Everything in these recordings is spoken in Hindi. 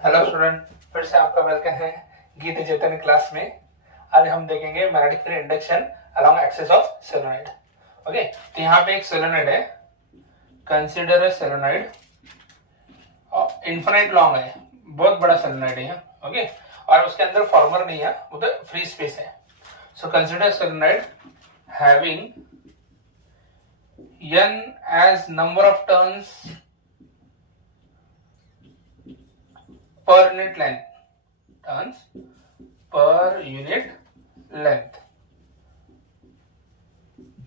हेलो स्टूडेंट, फिर से आपका वेलकम है गीत चैतन्य क्लास में। आज हम देखेंगे magnetic field induction along axis of solenoid. Okay, तो यहाँ पे एक सोलेनॉइड है, consider a solenoid, infinite long है, बहुत बड़ा सोलेनॉइड है। ओके, और उसके अंदर फॉर्मर नहीं है, वो तो फ्री स्पेस है। So consider solenoid having n as number of turns per unit length, turns per unit length।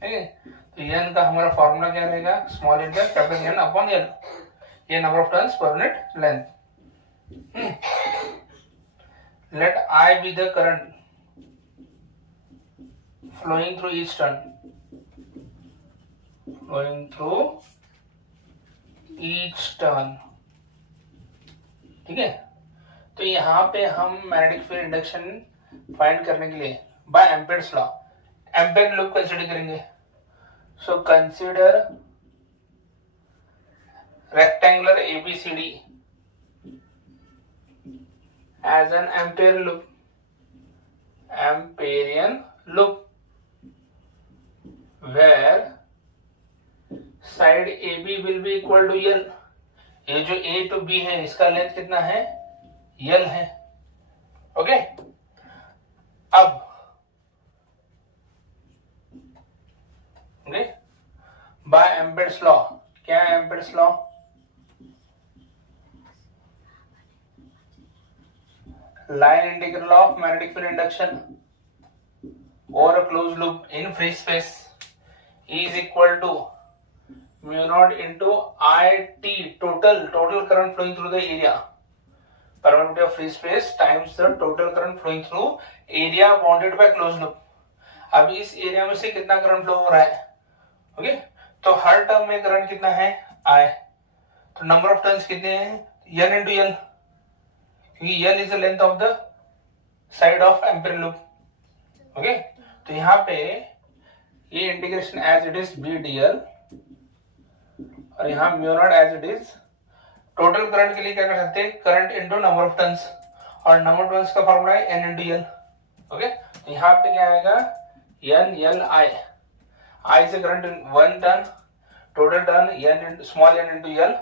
ठीक है, तो n का हमारा फॉर्मूला क्या रहेगा, small into capital n upon l, ये number of turns per unit length. Let I be the current flowing through each turn, flowing through each turn। ठीक है, तो यहाँ पे हम मैग्नेटिक फील्ड इंडक्शन फाइंड करने के लिए by Ampere's law Ampere loop consider करेंगे। So consider rectangular ABCD as an ampere loop, Amperian loop, where side AB will be equal to L। ये जो A to B है इसका लेंथ कितना है, L है। ओके, अब बाय एम्पेयर्स लॉ, क्या है Ampere's law, line integral of magnetic field induction over a closed loop in free space is equal to mu naught into IT, total current flowing through the area, permeability of free space times the total current flowing through area bounded by closed loop। अब इस एरिया में से कितना करंट फ्लो हो रहा है, ओके, तो हर टर्म में करंट कितना है, I, तो नंबर ऑफ टर्न्स कितने हैं, n into L, क्योंकि L is the length of the side of Ampere loop. Okay, तो यहाँ पे ये integration as it is B dl और यहाँ mu naught as it is, total current के लिए क्या कर सकते हैं, current into number of turns, और नंबर ऑफ टर्न्स का फॉर्मूला है n into L। ओके, तो यहाँ पे क्या आएगा, n L I से current one turn, total turn small n into L,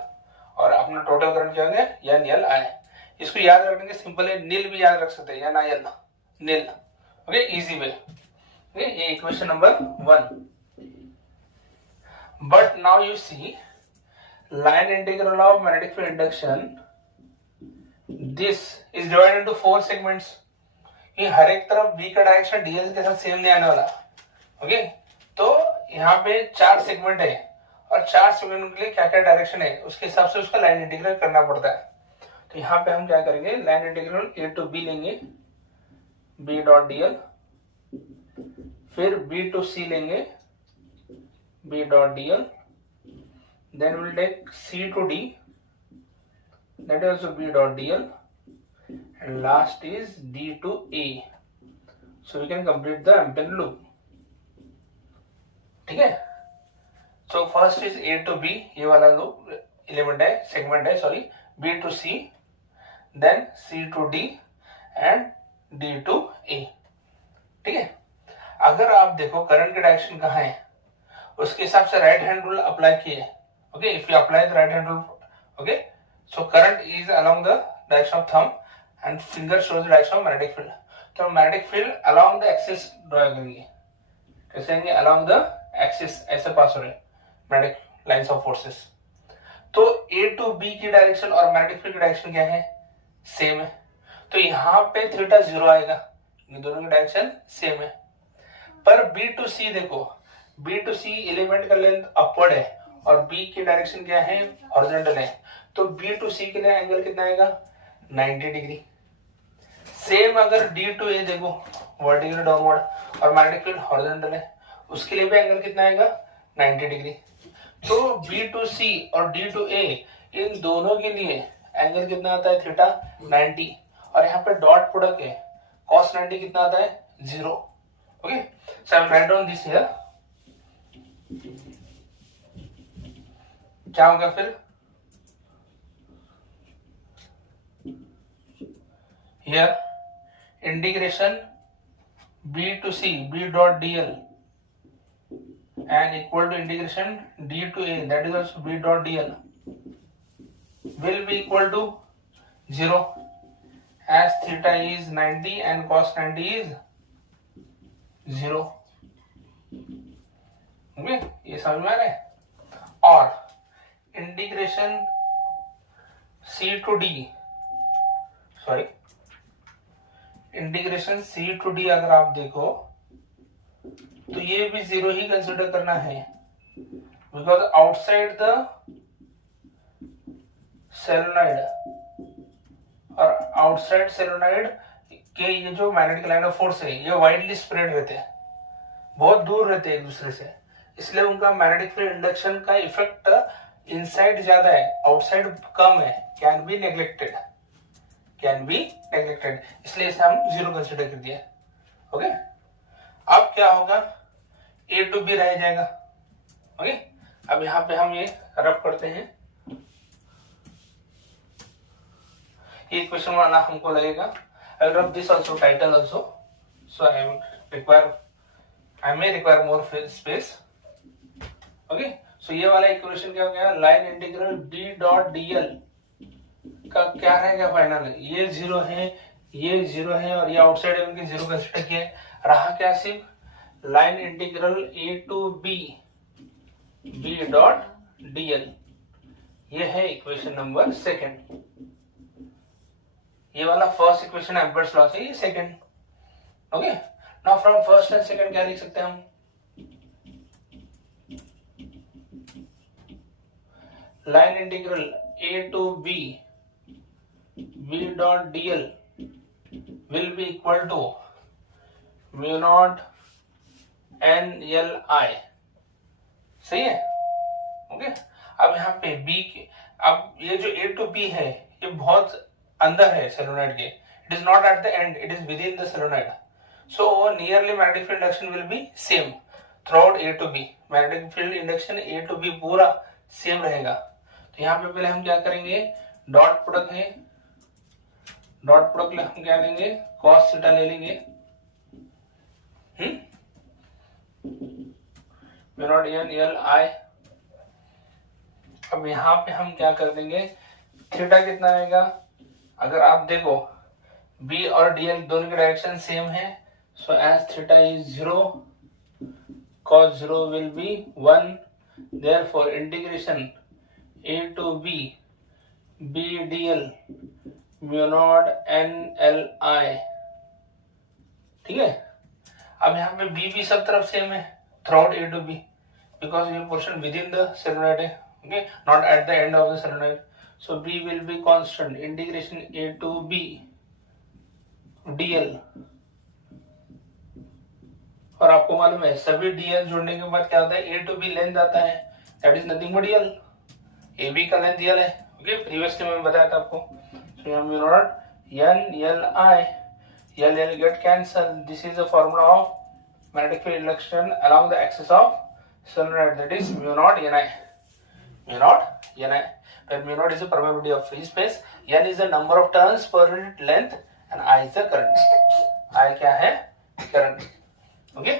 और अपना टोटल करंट क्या हो गया, n L I। इसको याद रखने के सिंपल है, नील भी याद रख सकते हैं, NIL nil. Okay, easy way. Okay, ये equation number 1। But now you see line integral of magnetic field induction, this is divided into 4 segments. ये हर एक तरफ B का डायरेक्शन DL के साथ सेम नहीं आने वाला। ओके, तो यहाँ पे 4 सेगमेंट है, और 4 सेगमेंट के लिए क्या क्या डायरेक्शन है उसके हिसाब से उसका लाइन इंटीग्रल करना पड़ता है। तो यहाँ पे हम क्या करेंगे, line integral A to B लेंगे, B डॉट dl, फिर B to C लेंगे, B dot dl, then we'll take C to D, that is also B dot dl, and last is D to A, so we can complete the ampere loop। ठीक है, so first is A to B, ये वाला लूप एलिमेंट है, सेगमेंट है, sorry, B to C, then C to D and D to A। ठीक है, अगर आप देखो करंट के डायरेक्शन कहाँ है, उसके हिसाब से राइट हैंड रूल अप्लाई किए। Okay, if you apply the right hand rule, okay, so current is along the direction of thumb and finger shows the direction of magnetic field. तो magnetic field along the axis draw करेंगे, कैसे करेंगे, अलोंग द एक्सिस, ऐसे पास हो रहे मैग्नेटिक लाइंस ऑफ फोर्सेस। तो A to B की डायरेक्शन और मैग्नेटिक फील्ड की डायरेक्शन क्या है, सेम है, तो यहाँ पे थीटा 0 आएगा, ये दोनों की डायरेक्शन सेम है। पर B to C देखो, B to C एलिमेंट का लेंथ अपवर्ड है और B की डायरेक्शन क्या है, हॉरिजॉन्टल है, तो B to C के लिए एंगल कितना आएगा, 90 डिग्री। सेम अगर D to A देखो, वर्टिकल डाउनवर्ड और मैग्नेटिक फील्ड हॉरिजॉन्टल है, उसके लिए भी एंगल कितना आएगा, 90 डिग्री। तो B to C और D to A इन दोनों के लिए एंगल कितना आता है, थीटा 90, और यहाँ पे डॉट प्रोडक्ट है, cos 90 कितना आता है, 0। Okay, so I will write down this here. क्या होगा फिर, here integration b to c b dot dl and equal to integration d to a, that is also b dot dl, will be equal to 0 as theta is 90 and cos 90 is 0. Okay, ये समझ में आ रहा है. और integration c to d, sorry integration c to d अगर आप देखो तो ये भी 0 ही कंसिडर करना है, बिकॉज आउटसाइड द सोलेनॉइड और आउटसाइड सोलेनॉइड के ये जो मैग्नेटिक लाइन ऑफ फोर्स है ये वाइडली स्प्रेड रहते हैं, बहुत दूर रहते हैं एक दूसरे से, इसलिए उनका मैग्नेटिक फील्ड इंडक्शन का इफेक्ट इनसाइड ज्यादा है, आउटसाइड कम है, कैन बी नेग्लेक्टेड, इसलिए इसे हम 0 कंसिडर कर दिया. ओके, अब क्या होगा, ए टू बी रह जाएगा. ओके, अब यहाँ पे हम ये रब करते हैं, ये क्वेश्चन वाला हमको लगेगा. I will rub this also, title also, so I may require more space. Okay, so ये वाला इक्वेशन क्या हो गया, line integral b dot dl का क्या रहेगा फाइनल, ये 0 है, ये 0 है और ये आउटसाइड है, उनके 0 कंसिडर किया, रहा क्या सिर्फ line integral a to b b dot dl. ये है इक्वेशन नंबर 2. ये वाला फर्स्ट इक्वेशन एम्पीयर्स लॉ से, ये second. Okay, now from first and second क्या लिख सकते हैं हम, line integral a to b b dot dl will be equal to mu naught n l I. सही है. ओके, अब यहाँ पे b के, अब ये जो a टू b है ये बहुत अंदर है सोलेनॉइड के, it is not at the end, it is within the solenoid, so nearly magnetic field induction will be same throughout a to b. Magnetic field induction a to b पूरा सेम रहेगा. तो यहाँ पे पहले हम क्या करेंगे, डॉट प्रोडक्ट है, डॉट प्रोडक्ट हम क्या लेंगे, cos थीटा ले लेंगे, mu naught n l I. अब यहाँ पे हम क्या कर देंगे, थीटा कितना आएगा, अगर आप देखो b और dl दोनों के डायरेक्शन सेम है, so as theta is 0 cos 0 will be 1, therefore integration a to b b dl mu naught n l I. ठीक है, अब यहाँ पे b भी सब तरफ सेम है throughout a to b, because ये portion within the solenoid है, okay, not at the end of the solenoid. So b will be constant, integration a to b dl. और आपको मालूम है सभी dl जोड़ने के बाद क्या होता है, a to b लेंथ आता है, that is nothing but dl. ab का लेंथ dl है, ओके, प्रीवियसली मैंने बताया था आपको. So यहाँ mu naught n l I, l get cancel. This is the formula of magnetic field induction along the axis of solenoid, that is mu naught n I. Where mu naught is the permeability of free space, n is the number of turns per unit length and I is the current. I क्या है, current. Okay.